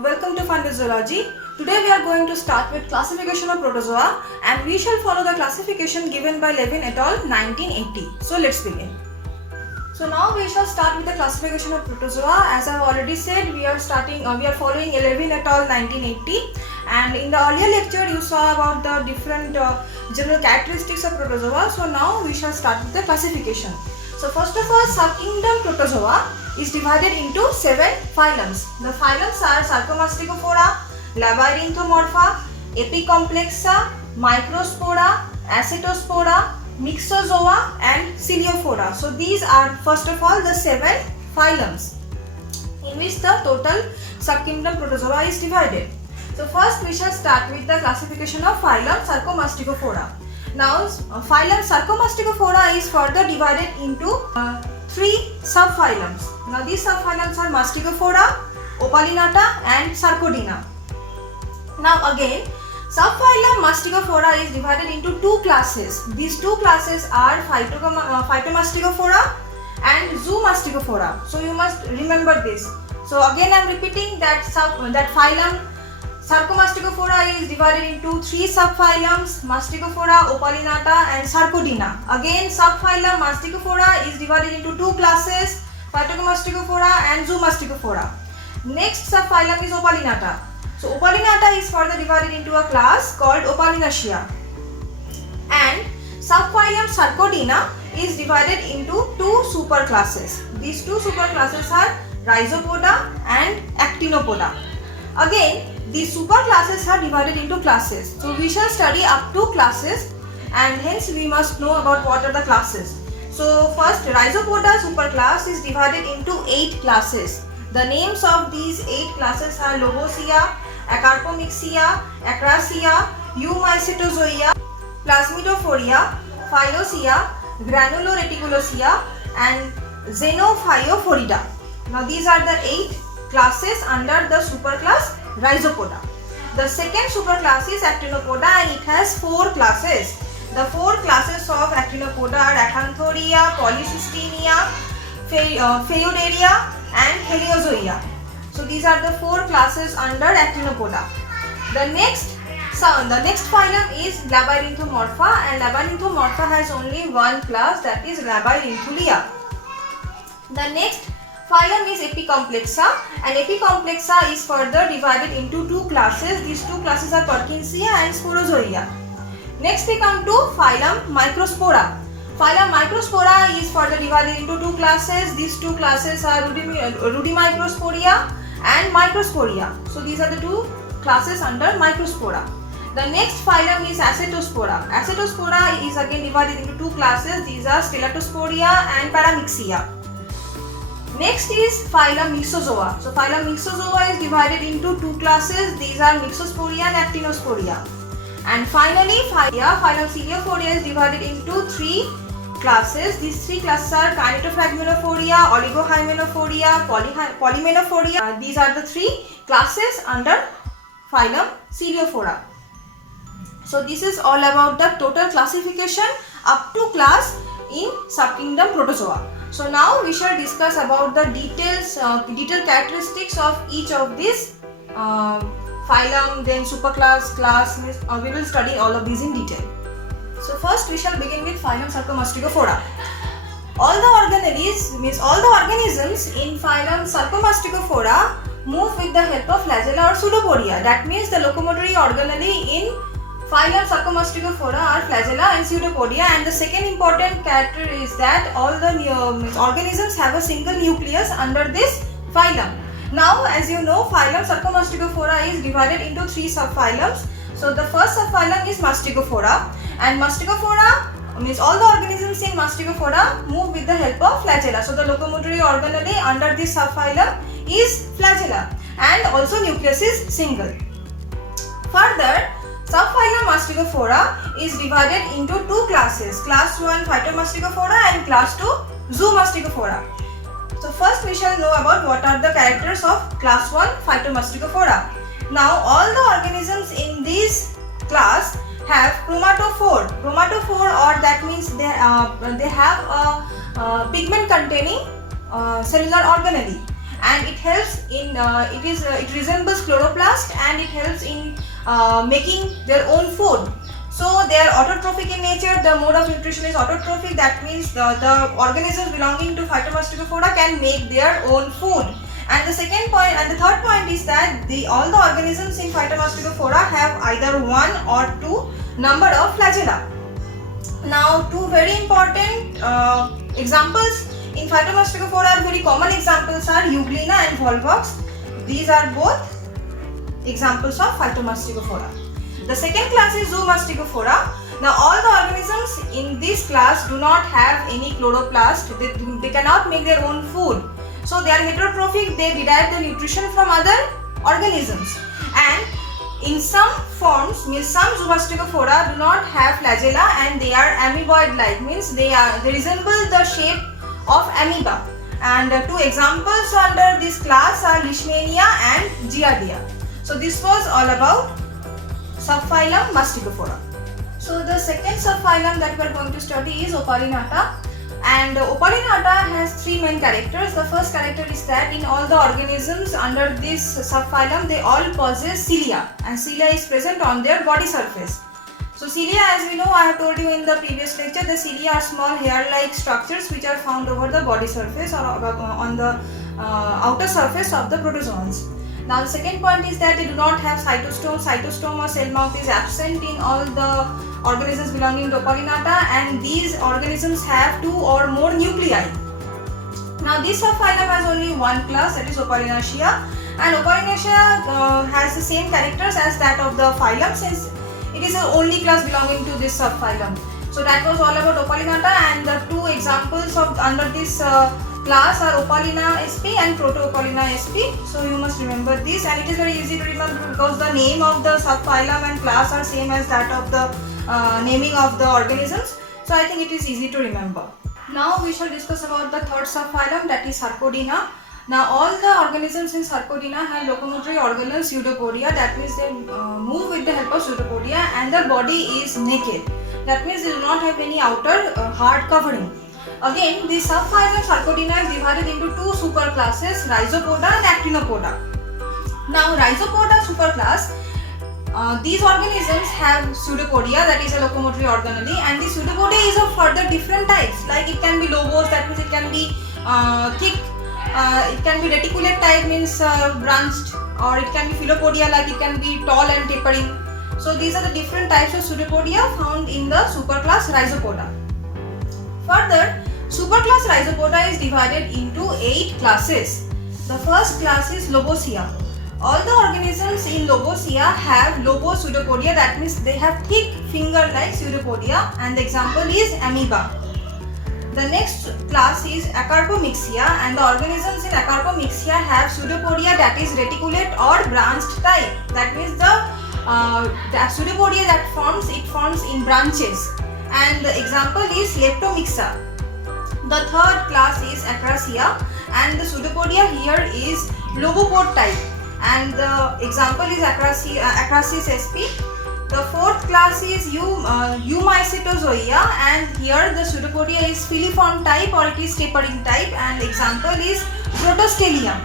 Welcome to Fun with Zoology. Today we are going to start with classification of protozoa and we shall follow the classification given by Levin et al. 1980. So let's begin. So now we shall start with the classification of protozoa. As I have already said, we are following Levin et al. 1980, and in the earlier lecture you saw about the different general characteristics of protozoa. So now we shall start with the classification. So first of all, subkingdom protozoa is divided into 7 phylums. The phylums are Sarcomastigophora, Labyrinthomorpha, Epicomplexa, Microspora, Acetospora, Mixozoa and Celiophora. So these are first of all the 7 phylums in which the total subkingdom protozoa is divided. So first we shall start with the classification of phylum Sarcomastigophora. Now phylum Sarcomastigophora is further divided into 3 subphylums. Now these subphylums are Mastigophora, Opalinata and Sarcodina. Now again, subphylum Mastigophora is divided into 2 classes. These 2 classes are Phytomastigophora and Zoomastigophora. So you must remember this. So again I am repeating that phylum Sarcomastigophora is divided into 3 subphylums: Mastigophora, Opalinata and Sarcodina. Again, subphylum Mastigophora is divided into 2 classes: Phytomastigophora and Zoomastigophora. Next subphylum is Opalinata. So Opalinata is further divided into a class called Opalinacea. And subphylum Sarcodina is divided into 2 superclasses. These 2 superclasses are Rhizopoda and Actinopoda. Again, these superclasses are divided into classes. So we shall study up to classes, and hence we must know about what are the classes. So first, Rhizopoda superclass is divided into 8 classes. The names of these 8 classes are Loboscia, Acarpomyxia, Acrasia, Eumycetozoea, Plasmidophoria, Phyllosia, Granuloreticulosea and Xenophyophorida. Now these are the 8 classes under the superclass Rhizopoda. The second superclass is Actinopoda and it has 4 classes. The 4 classes of Actinopoda are Acanthoria, Polycystinia, Phaeodaria and Heliozoea. So these are the 4 classes under Actinopoda. The next phylum is Labyrinthomorpha, and Labyrinthomorpha has only 1 class, that is Labyrinthulia. The next phylum is Epicomplexa, and Epicomplexa is further divided into 2 classes. These 2 classes are Purkinsia and Sporozoea. Next we come to phylum Microspora. Phylum Microspora is further divided into 2 classes. These 2 classes are Rudimicrosporia and Microsporia. So these are the 2 classes under Microspora. The next phylum is Acetospora. Acetospora is again divided into 2 classes. These are Stelatosporia and Paramyxia. Next is phylum Mixozoa. So phylum Mixozoa is divided into 2 classes. These are Mixosporia and Actinosporia. And finally, phylum Celiophora is divided into 3 classes. These 3 classes are Kinetophragminophoria, Oligohymenophoria, Polymenophoria. These are the 3 classes under phylum Celiophora. So this is all about the total classification up to class in subkingdom protozoa. So now we shall discuss about the detailed characteristics of each of these phylum, then superclass, class. We will study all of these in detail. So first we shall begin with phylum Sarcomastigophora. All the organisms in phylum Sarcomastigophora move with the help of flagella or pseudopodia. That means the locomotory organelle in phylum Sarcomastigophora are flagella and pseudopodia, and the second important character is that all the organisms have a single nucleus under this phylum. Now as you know, phylum Sarcomastigophora is divided into 3 subphylums. So the first subphylum is Mastigophora, and Mastigophora means all the organisms in Mastigophora move with the help of flagella. So the locomotory organelle under this subphylum is flagella, and also nucleus is single. Further, subphylum Mastigophora is divided into 2 classes, class 1 Phytomastigophora and class 2 Zoomastigophora. So first we shall know about what are the characters of class 1 Phytomastigophora. Now all the organisms in this class have chromatophore. Chromatophore, or that means they have a pigment containing cellular organelle. and it helps in it resembles chloroplast and it helps in making their own food. So they are autotrophic in nature. The mode of nutrition is autotrophic. That means the organisms belonging to Phytomastigophora can make their own food. And the second point and the third point is that all the organisms in Phytomastigophora have either one or two number of flagella. Now, two very important examples in Phytomastigophora are very common examples are Euglena and Volvox. These are both examples of Phytomastigophora. The second class is Zoomastigophora. Now, all the organisms in this class do not have any chloroplast. They cannot make their own food. So they are heterotrophic, they derive the nutrition from other organisms. And in some forms, means some Zoomastigophora do not have flagella and they are amoeboid-like, means they resemble the shape of amoeba. And two examples under this class are Leishmania and Giardia. So this was all about subphylum Mastigophora. So the second subphylum that we are going to study is Opalinata. And Opalinata has three main characters. The first character is that in all the organisms under this subphylum, they all possess cilia, and cilia is present on their body surface. So cilia, as we know, I have told you in the previous lecture, the cilia are small hair-like structures which are found over the body surface or on the outer surface of the protozoans. Now the second point is that they do not have cytostome. Cytostome or cell mouth is absent in all the organisms belonging to Opalinata, and these organisms have two or more nuclei. Now this subphylum has only one class, that is Opalinacea, and Opalinacea has the same characters as that of the phylum since it is the only class belonging to this subphylum. So that was all about Opalinata, and the two examples of under this class are Opalina sp and Proto-Opalina sp. So you must remember this, and it is very easy to remember because the name of the subphylum and class are same as that of the naming of the organisms. So I think it is easy to remember. Now we shall discuss about the third subphylum, that is Sarcodina. Now all the organisms in Sarcodina have locomotory organelles pseudopodia, that means they move with the help of pseudopodia, and their body is naked. That means they do not have any outer hard covering. Again, the subphylum Sarcodina is divided into two superclasses, Rhizopoda and Actinopoda. Now Rhizopoda superclass, these organisms have pseudopodia, that is a locomotory organelle, and the pseudopodia is of further different types, like it can be lobose, that means it can be thick, it can be reticulate type, means branched, or it can be philopodia, like it can be tall and tapering. So these are the different types of pseudopodia found in the superclass Rhizopoda. Further, superclass Rhizopoda is divided into 8 classes. The first class is Lobosea. All the organisms in Lobosea have lobopseudopodia, that means they have thick finger-like pseudopodia, and the example is amoeba. The next class is Acarpomyxia, and the organisms in Acarpomyxia have pseudopodia that is reticulate or branched type. That means the pseudopodia that forms in branches, and the example is Leptomyxa. The third class is Acrasia, and the pseudopodia here is lobopod type, and the example is Acrasis sp. The fourth class is Eumycetozoea, and here the pseudopodia is filiform type or it is tapering type, and example is Protoscelium.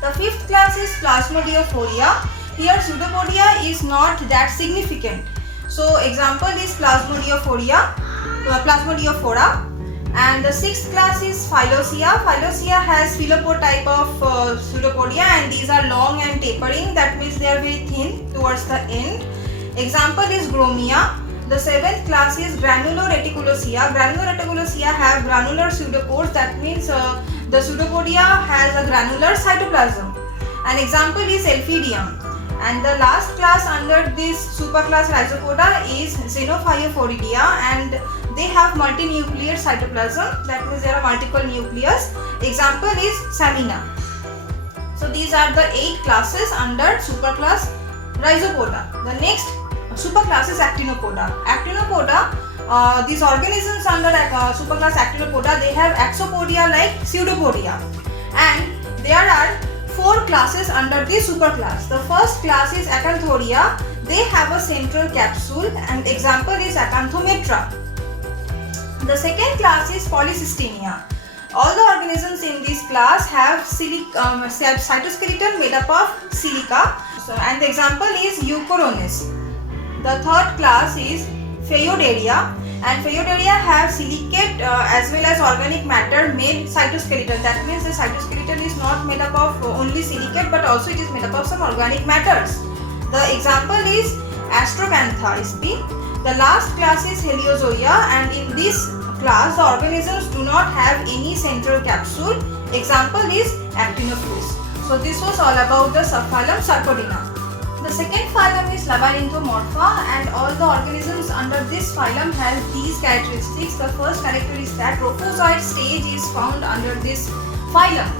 The fifth class is Plasmodiophora. Here pseudopodia is not that significant. So example is Plasmodiophora. And the sixth class is Phyllosia. Phyllosia has phylopod type of pseudopodia, and these are long and tapering, that means they are very thin towards the end. Example is Gromia. The seventh class is Granuloreticulosea. Granuloreticulosea have granular pseudopods, that means the pseudopodia has a granular cytoplasm. An example is Elphidium. And the last class under this superclass Rhizopoda is Xenophyophoridia, and they have multinuclear cytoplasm, that means there are multiple nucleus. Example is Samina. So these are the 8 classes under superclass Rhizopoda. The next superclass is Actinopoda. Actinopoda, these organisms under superclass Actinopoda, they have axopodia like pseudopodia, and there are 4 classes under this superclass. The first class is Acanthoria. They have a central capsule, and example is Acanthometra. The second class is Polycystemia. All the organisms in this class class have cytoskeleton made up of silica. So, and the example is Euchoronis. The third class is Phaeodarea, and Phaeodarea have silicate as well as organic matter made cytoskeleton. That means the cytoskeleton is not made up of only silicate but also it is made up of some organic matters. The example is Astrocantha sp. The last class is Heliozoia, and in this class the organisms do not have any central capsule. Example is Actinophilus. So this was all about the subphylum Sarcodina. The second phylum is Labyrinthodonta, and all the organisms under this phylum have these characteristics. The first character is that trophozoite stage is found under this phylum,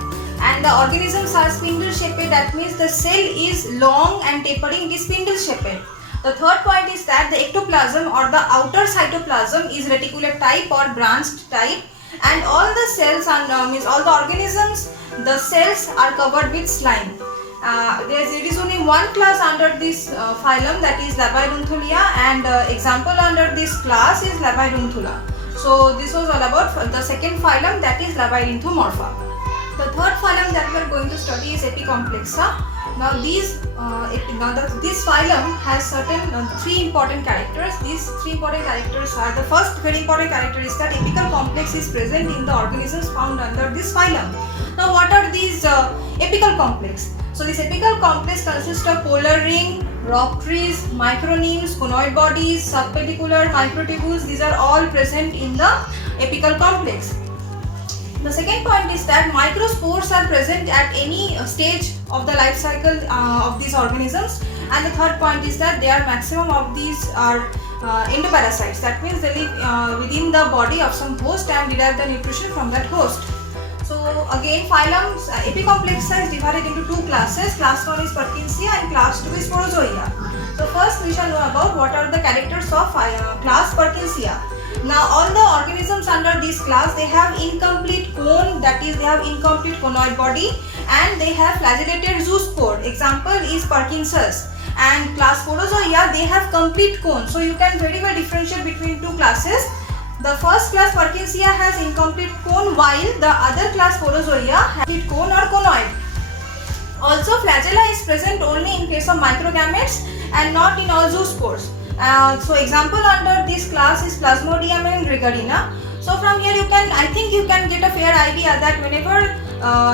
and the organisms are spindle shaped. That means the cell is long and tapering, it is spindle shaped. The third point is that the ectoplasm or the outer cytoplasm is reticulate type or branched type, and all the cells and means all the organisms, the cells are covered with slime. There is only one class under this phylum, that is Labyrinthia, and example under this class is Labyrinthola. So this was all about the second phylum, that is Labyrinthodonta. The third phylum that we are going to study is Epicomplexa. Now this phylum has certain three important characters. These three important characters are: the first very important character is that apical complex is present in the organisms found under this phylum. Now what are these apical complex? So this apical complex consists of polar ring, rock trees, micronemes, conoid bodies, subpedicular microtubules. These are all present in the apical complex. The second point is that microspores are present at any stage of the life cycle of these organisms, and the third point is that there are maximum of these are endoparasites. That means they live within the body of some host and derive the nutrition from that host. So again, phylums Epicomplexa is divided into two classes. Class 1 is Purkinsia and class 2 is Sporozoia. So first we shall know about what are the characters of class Purkinsia. Now all the organisms under this class, they have incomplete cone, that is they have incomplete conoid body, and they have flagellated zoospore. Example is Parkinsus. And class Sporozoia, they have complete cone. So you can very well differentiate between two classes. The first class Purkinsia has incomplete cone, while the other class Sporozoia has complete cone or conoid. Also flagella is present only in case of microgametes and not in all zoospores. So example under this class is Plasmodium and Rigarina. So from here I think you can get a fair idea that whenever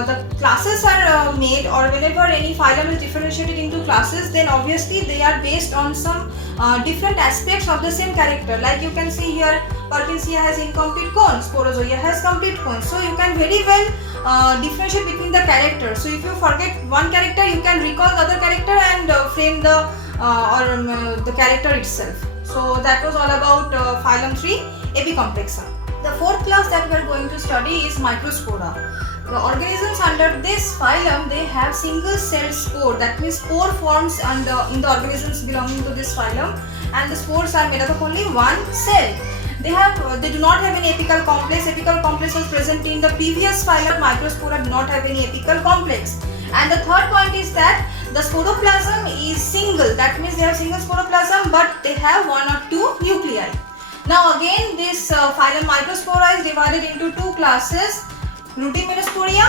the classes are made, or whenever any phylum is differentiated into classes, then obviously they are based on some different aspects of the same character. Like you can see here, Purkinsia has incomplete cone, Sporozoia has complete cone. So you can very well differentiate between the characters. So if you forget one character, you can recall the other character and frame the the character itself. So that was all about phylum 3, Epicomplexa. The fourth class that we are going to study is Microspora. The organisms under this phylum, they have single cell spore. That means spore forms in the organisms belonging to this phylum, and the spores are made up of only one cell. They do not have any apical complex. Apical complex was present in the previous phylum. Microspora do not have any apical complex. And the third point is that the sporoplasm is single. That means they have single sporoplasm, but they have one or two nuclei. Now again, this phylum Microspora is divided into two classes: Rudimicrosporia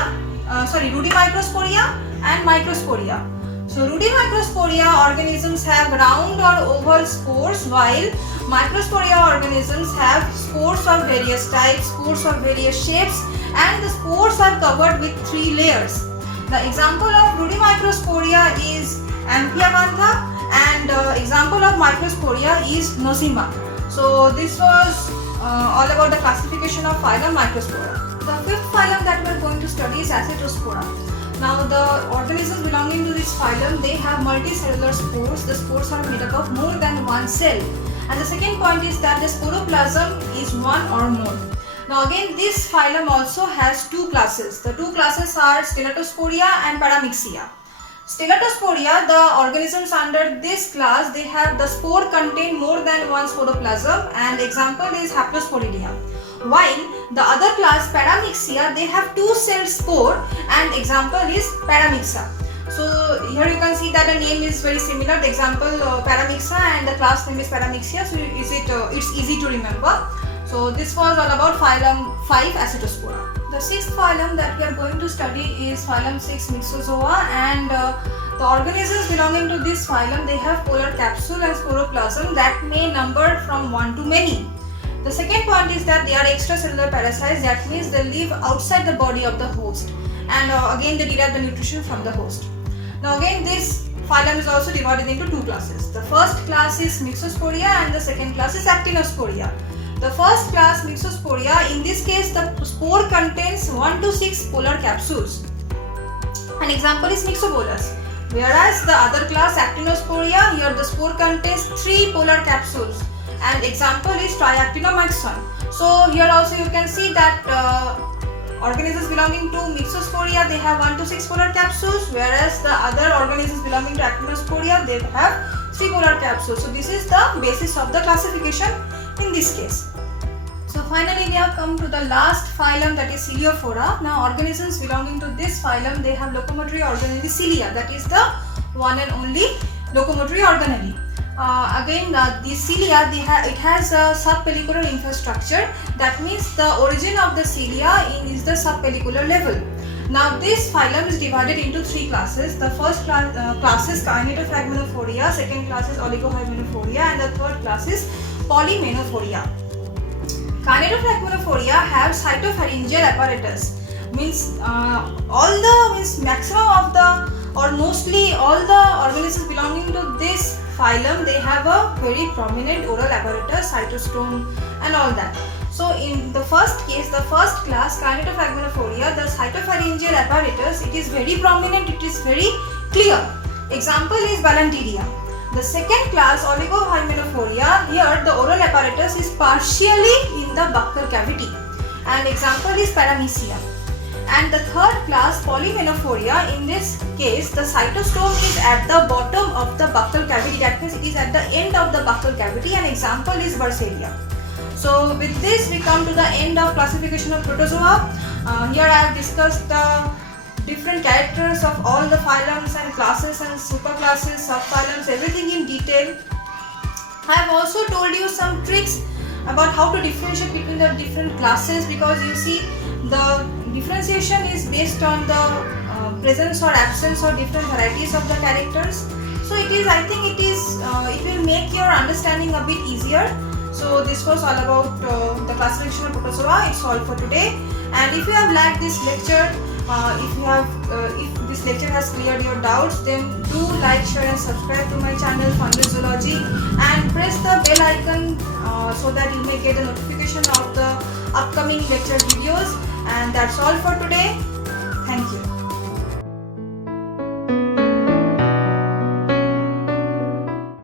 and Microsporia. So Rudimicrosporia organisms have round or oval spores, while Microsporia organisms have spores of various types, spores of various shapes, and the spores are covered with 3 layers. The example of Rudimicrosporia is Amphiacantha, and example of Microsporia is Nosema. So this was all about the classification of phylum Microspora. The fifth phylum that we are going to study is Acetospora. Now the organisms belonging to this phylum, they have multicellular spores. The spores are made up of more than one cell. And the second point is that the sporoplasm is one or more. Now again, this phylum also has two classes. The two classes are Stelatosporia and Paramyxia. Stelatosporia, the organisms under this class, they have the spore contain more than one sporoplasm, and example is Haplosporidium. While the other class Paramyxia, they have 2-cell spore, and example is Paramyxa. So here you can see that the name is very similar. The example Paramyxa and the class name is Paramyxia. So it's easy to remember. So this was all about phylum 5, Acetospora. The sixth phylum that we are going to study is phylum 6 Myxozoa, and the organisms belonging to this phylum, they have polar capsule and sporoplasm that may number from 1 to many. The second point is that they are extracellular parasites, that means they live outside the body of the host, and again they derive the nutrition from the host. Now again, this phylum is also divided into two classes. The first class is Myxosporia and the second class is Actinosporia. The first class, Myxosporia, in this case the spore contains 1 to 6 polar capsules. An example is Myxobolus. Whereas the other class, Actinosporia, here the spore contains 3 polar capsules. And example is Triactinomyxon. So here also you can see that organisms belonging to Myxosporia, they have 1 to 6 polar capsules, whereas the other organisms belonging to Actinosporia, they have 3 polar capsules. So this is the basis of the classification in this case. So finally we have come to the last phylum, that is Celiophora. Now organisms belonging to this phylum, they have locomotory organelle cilia, that is the one and only locomotory organelle. The cilia, it has a subpellicular infrastructure, that means the origin of the cilia is the subpellicular level. Now this phylum is divided into 3 classes. The first class is Kinetophragminophoria, second class is Oligohymenophobia, and the third class is Polymenophoria. Kinetophragminophoria have cytopharyngeal apparatus, means maximum of the, or mostly all the organisms belonging to this phylum, they have a very prominent oral apparatus, cytostome and all that. So in the first case, the first class, Kinetophragminophoria, the cytopharyngeal apparatus, it is very prominent, it is very clear. Example is Balantidia. The second class, Oligohymenophobia, here the oral apparatus is partially in the buccal cavity, and example is Paramecia. And the third class, Polymenophoria, in this case the cytostome is at the bottom of the buccal cavity, that means it is at the end of the buccal cavity, and example is Berseria. So with this we come to the end of classification of protozoa. Here I have discussed the different characters of all the phylums and classes and superclasses, subphylums, everything in detail. I have also told you some tricks about how to differentiate between the different classes, because you see the differentiation is based on the presence or absence or different varieties of the characters. So it is, I think it will make your understanding a bit easier. So this was all about the classification of protozoa. It's all for today. And if you have liked this lecture, if this lecture has cleared your doubts, then do like, share and subscribe to my channel Fungus Zoology, and press the bell icon so that you may get a notification of the upcoming lecture videos. And that's all for today.